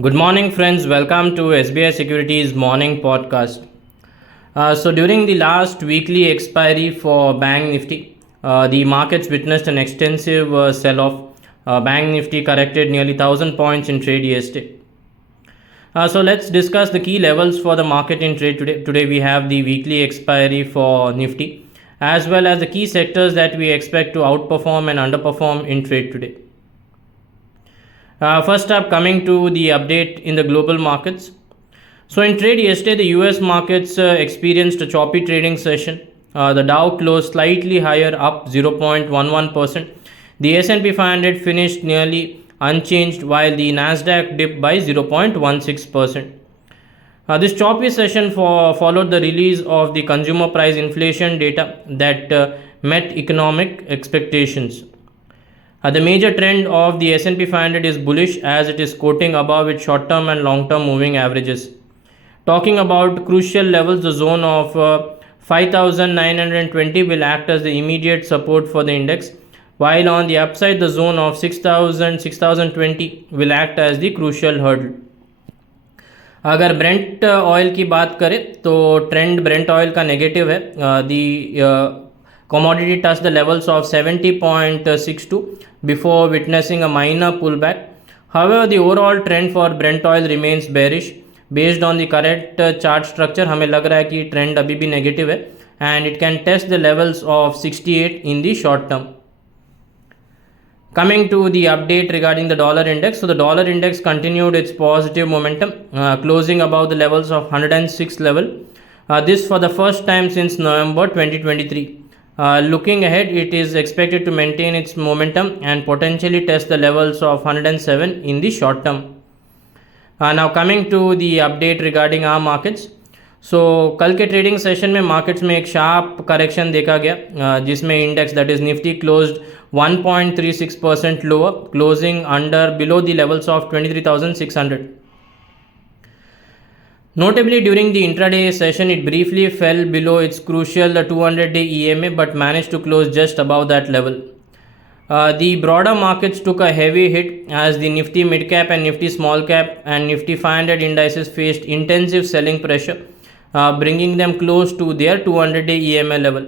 Good morning, friends. Welcome to SBI Securities morning podcast. During the last weekly expiry for Bank Nifty, the markets witnessed an extensive sell-off. Bank Nifty corrected nearly 1,000 points in trade yesterday. Let's discuss the key levels for the market in trade today. Today we have the weekly expiry for Nifty, as well as the key sectors that we expect to outperform and underperform in trade today. First up, coming to the update in the global markets. So in trade yesterday, the US markets experienced a choppy trading session. The Dow closed slightly higher, up 0.11%. The S&P 500 finished nearly unchanged, while the Nasdaq dipped by 0.16%. This choppy session followed the release of the consumer price inflation data that met economic expectations. The major trend of the S&P 500 is bullish, as it is quoting above its short-term and long-term moving averages. Talking about crucial levels, the zone of 5,920 will act as the immediate support for the index, while on the upside the zone of 6,020 will act as the crucial hurdle. अगर Brent oil की बात करें तो trend Brent oil का negative है. The commodity touched the levels of 70.62 before witnessing a minor pullback. However, the overall trend for Brent oil remains bearish. Based on the current chart structure, हमें लग रहा है कि ट्रेंड अभी भी negative है and it can test the levels of 68 in the short term. Coming to the update regarding the dollar index. So the dollar index continued its positive momentum, closing above the levels of 106 level. This for the first time since November 2023. Looking ahead, it is expected to maintain its momentum and potentially test the levels of 107 in the short term. Now coming to the update regarding our markets. So कल के trading session में markets में एक sharp correction देखा गया, जिसमें index that is Nifty closed 1.36% lower, closing under below the levels of 23,600. Notably, during the intraday session, it briefly fell below its crucial 200-day EMA but managed to close just above that level. The broader markets took a heavy hit as the Nifty mid-cap and Nifty small-cap and Nifty 500 indices faced intensive selling pressure, bringing them close to their 200-day EMA level.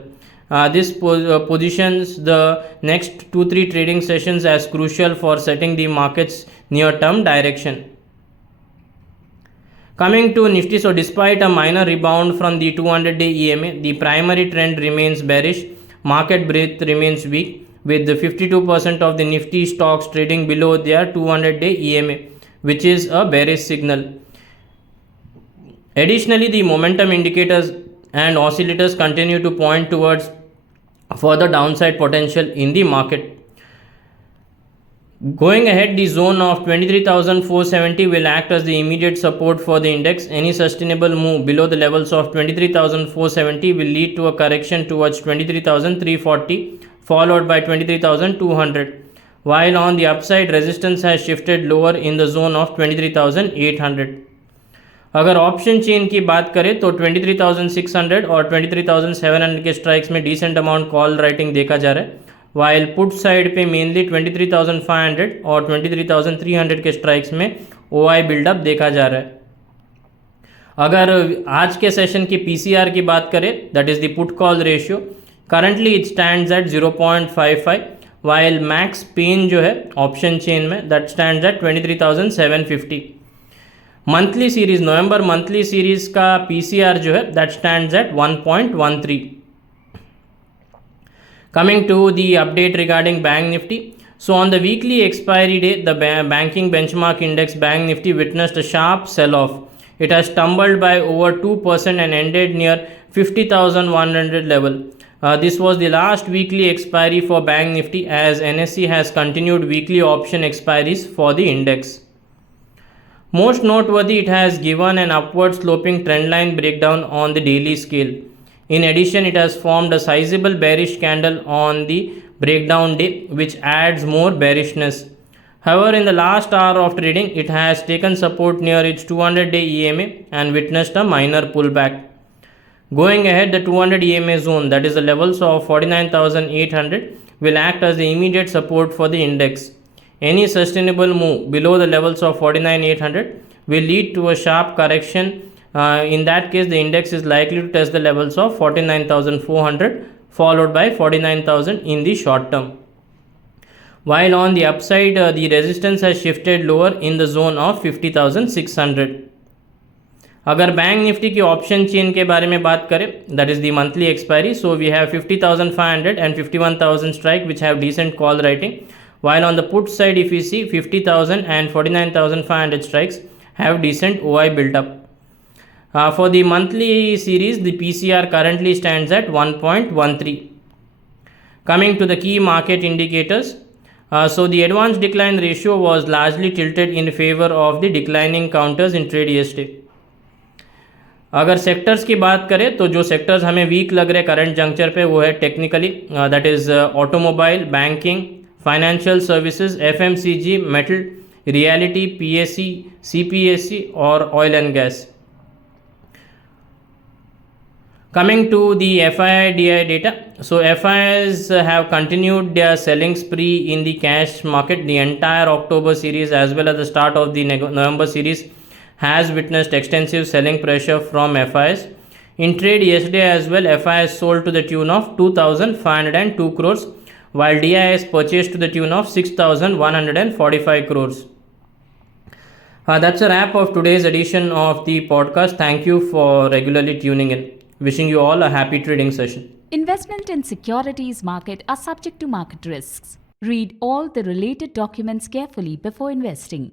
This positions the next 2-3 trading sessions as crucial for setting the market's near-term direction. Coming to Nifty, so despite a minor rebound from the 200-day EMA, the primary trend remains bearish. Market breadth remains weak, with the 52% of the Nifty stocks trading below their 200-day EMA, which is a bearish signal. Additionally, the momentum indicators and oscillators continue to point towards further downside potential in the market. Going ahead, the zone of 23,470 will act as the immediate support for the index. Any sustainable move below the levels of 23,470 will lead to a correction towards 23,340, followed by 23,200, while on the upside resistance has shifted lower in the zone of 23,800. अगर option chain की बात करें तो 23,600 और 23,700 के strikes में decent amount call writing देखा जा रहा है, वाइल पुट साइड पे मेनली 23,500 और 23,300 के स्ट्राइक्स में ओआई बिल्डअप देखा जा रहा है. अगर आज के सेशन की पीसीआर की बात करें, that is the put call ratio, currently it stands at 0.55, while max pain जो है ऑप्शन चेन में that stands at 23,750. Monthly series, November monthly series का पीसीआर जो है that stands at 1.13. Coming to the update regarding Bank Nifty. So on the weekly expiry day, the banking benchmark index Bank Nifty witnessed a sharp sell-off. It has tumbled by over 2% and ended near 50,100 level. This was the last weekly expiry for Bank Nifty, as NSE has continued weekly option expiries for the index. Most noteworthy, it has given an upward sloping trendline breakdown on the daily scale. In addition, it has formed a sizable bearish candle on the breakdown day, which adds more bearishness. However, in the last hour of trading, it has taken support near its 200-day EMA and witnessed a minor pullback. Going ahead, the 200 EMA zone, that is the levels of 49,800, will act as the immediate support for the index. Any sustainable move below the levels of 49,800 will lead to a sharp correction. In that case, the index is likely to test the levels of 49,400 followed by 49,000 in the short term. While on the upside, the resistance has shifted lower in the zone of 50,600. अगर bank Nifty की option chain के बारे में बात करें, that is the monthly expiry, so we have 50,500 and 51,000 strike which have decent call writing, while on the put side if we see 50,000 and 49,500 strikes have decent OI built up. For the monthly series, the PCR currently stands at 1.13. Coming to the key market indicators, so the advanced decline ratio was largely tilted in favor of the declining counters in trade yesterday. अगर sectors की बात करें तो जो sectors हमें week लग रहे current juncture पे वो है technically, that is automobile, banking, financial services, FMCG, metal, realty, PSC, CPSC और oil and gas. Coming to the FII-DI data, so FIIs have continued their selling spree in the cash market. The entire October series as well as the start of the November series has witnessed extensive selling pressure from FIIs. In trade yesterday as well, FIIs sold to the tune of 2,502 crores, while DIIs purchased to the tune of 6,145 crores. That's a wrap of today's edition of the podcast. Thank you for regularly tuning in. Wishing you all a happy trading session. Investment in securities market are subject to market risks. Read all the related documents carefully before investing.